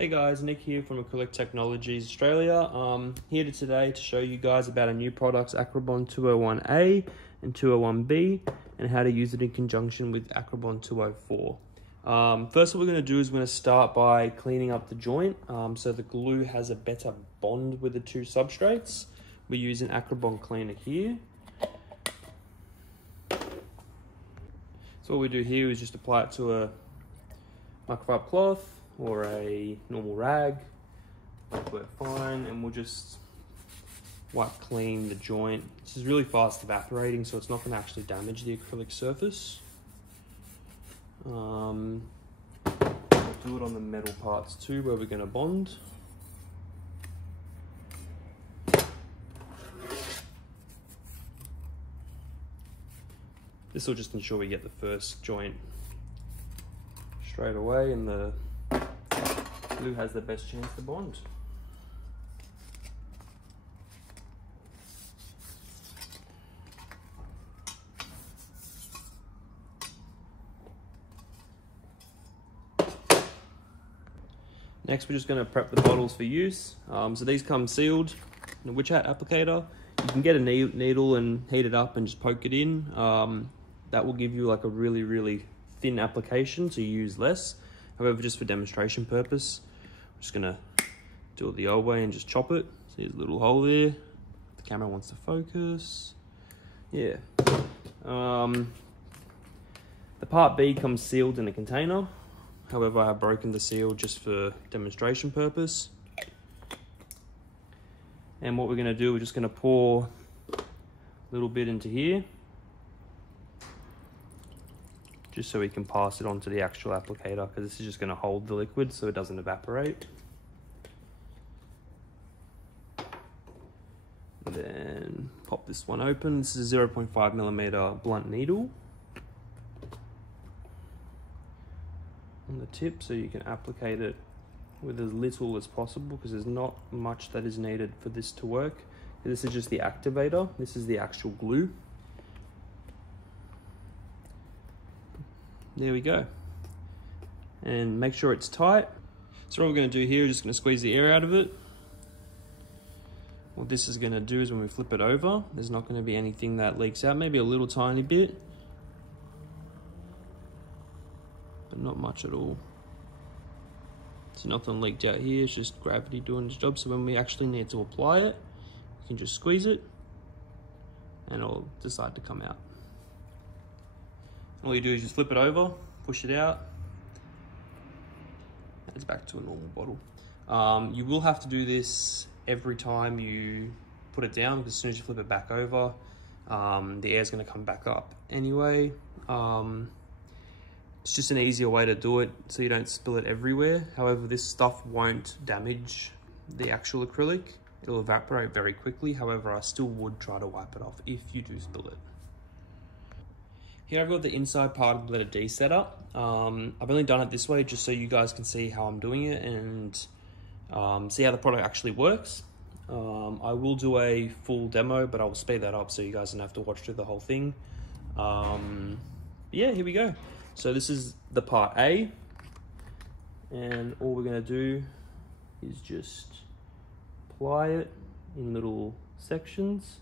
Hey guys, Nick here from Acrylic Technologies Australia. Here today to show you guys about our new products, Acrobond 201A and 201B, and how to use it in conjunction with Acrobond 204. First, what we're going to do is we're going to start by cleaning up the joint so the glue has a better bond with the two substrates. We're using Acrobond cleaner here. So what we do here is just apply it to a microfiber cloth or a normal rag. We're fine, and we'll just wipe clean the joint. This is really fast evaporating, so it's not going to actually damage the acrylic surface. We'll do it on the metal parts too, where we're going to bond. This will just ensure we get the first joint straight away, and the glue has the best chance to bond. Next, we're just going to prep the bottles for use. So these come sealed in a witch hat applicator. You can get a needle and heat it up and just poke it in. That will give you like a really thin application, so you use less. However, just for demonstration purpose, I'm just gonna do it the old way and just chop it. See, there's a little hole there. The camera wants to focus. Yeah. The part B comes sealed in a container. However, I have broken the seal just for demonstration purpose. And what we're gonna do, we're just gonna pour a little bit into here, just so we can pass it onto the actual applicator, because this is just going to hold the liquid so it doesn't evaporate. And then pop this one open. This is a 0.5mm blunt needle on the tip, so you can applicate it with as little as possible, because there's not much that is needed for this to work. This is just the activator. This is the actual glue. There we go. And make sure it's tight. So what we're going to do here is just going to squeeze the air out of it. What this is going to do is when we flip it over, there's not going to be anything that leaks out, maybe a little tiny bit, but not much at all. So nothing leaked out here, it's just gravity doing its job. So when we actually need to apply it, you can just squeeze it and it'll decide to come out. All you do is just flip it over, push it out, and it's back to a normal bottle. You will have to do this every time you put it down, because as soon as you flip it back over, the air is going to come back up anyway. It's just an easier way to do it so you don't spill it everywhere. However, this stuff won't damage the actual acrylic. It'll evaporate very quickly. However, I still would try to wipe it off if you do spill it. Here I've got the inside part of the letter D set up. I've only done it this way just so you guys can see how I'm doing it and see how the product actually works. I will do a full demo, but I will speed that up so you guys don't have to watch through the whole thing. Yeah, here we go. So this is the part A, and all we're going to do is just apply it in little sections.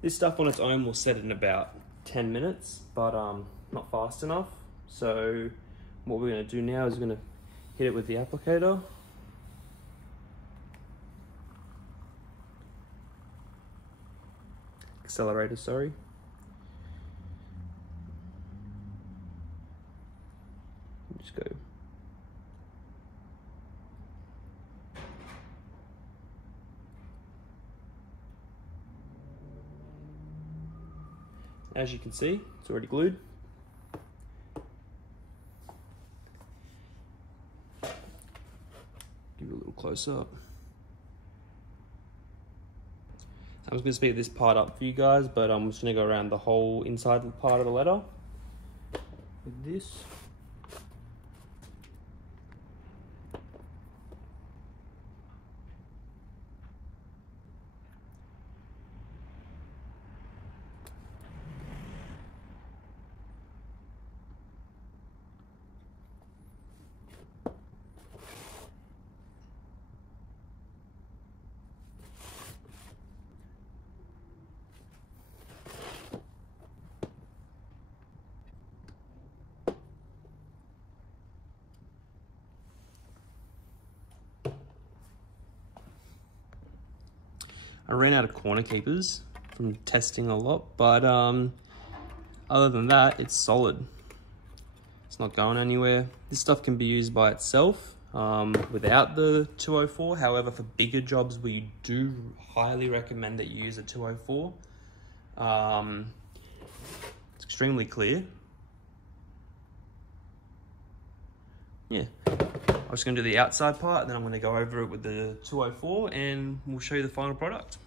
This stuff on its own will set in about 10 minutes, but not fast enough. So what we're going to do now is we're going to hit it with the applicator. Accelerator, sorry. Just go. As you can see, it's already glued. Give it a little close up. I'm just going to speed this part up for you guys, but I'm just going to go around the whole inside part of the letter with this. I ran out of corner keepers from testing a lot, but other than that, it's solid. It's not going anywhere. This stuff can be used by itself without the 204. However, for bigger jobs, we do highly recommend that you use a 204. It's extremely clear. Yeah, I'm just gonna do the outside part, and then I'm gonna go over it with the 204, and we'll show you the final product.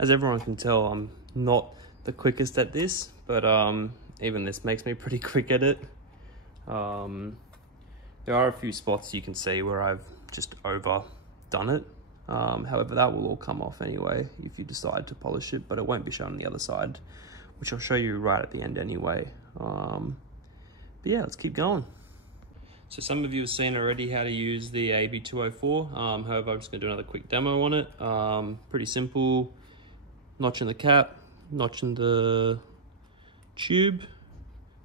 As everyone can tell, I'm not the quickest at this, but even this makes me pretty quick at it. There are a few spots you can see where I've just overdone it. However, that will all come off anyway if you decide to polish it, but it won't be shown on the other side, which I'll show you right at the end anyway. But yeah, let's keep going. So some of you have seen already how to use the AB204. However, I'm just gonna do another quick demo on it. Pretty simple. Notch in the cap, notch in the tube,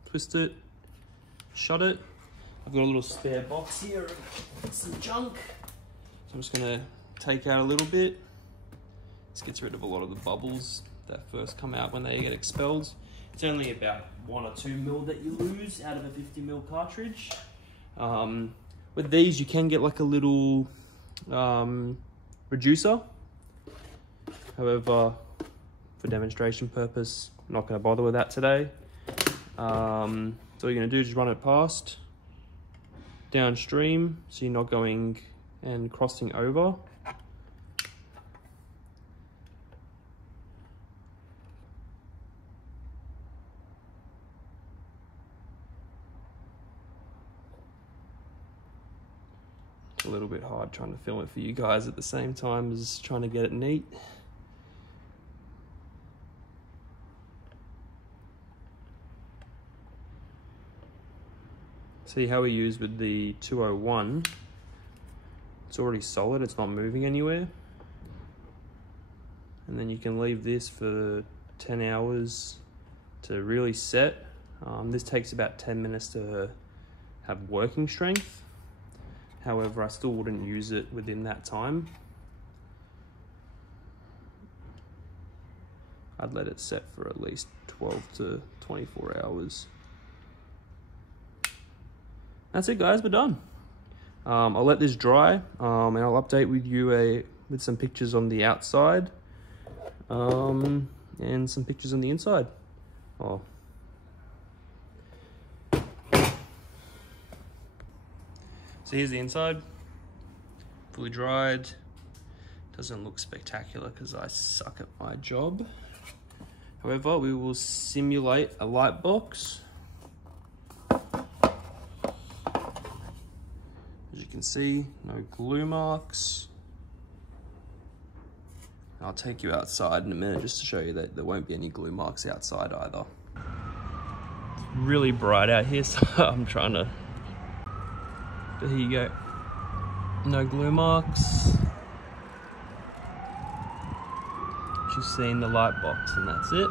twist it, shut it. I've got a little spare box here of some junk. So I'm just gonna take out a little bit. This gets rid of a lot of the bubbles that first come out when they get expelled. It's only about 1 or 2 mil that you lose out of a 50 mil cartridge. With these, you can get like a little reducer. However, for demonstration purpose, I'm not going to bother with that today. So all you're going to do is run it past downstream, so you're not going and crossing over. It's a little bit hard trying to film it for you guys at the same time as trying to get it neat. See how we use with the 201, it's already solid, it's not moving anywhere. And then you can leave this for 10 hours to really set. This takes about 10 minutes to have working strength. However, I still wouldn't use it within that time. I'd let it set for at least 12 to 24 hours. That's it, guys, we're done. I'll let this dry, and I'll update with you with some pictures on the outside, and some pictures on the inside. Oh. So here's the inside, fully dried. Doesn't look spectacular because I suck at my job. However, we will simulate a light box. can see, no glue marks. I'll take you outside in a minute just to show you that there won't be any glue marks outside either. It's really bright out here, so I'm trying to, but here you go. No glue marks. Just seeing the light box, and that's it.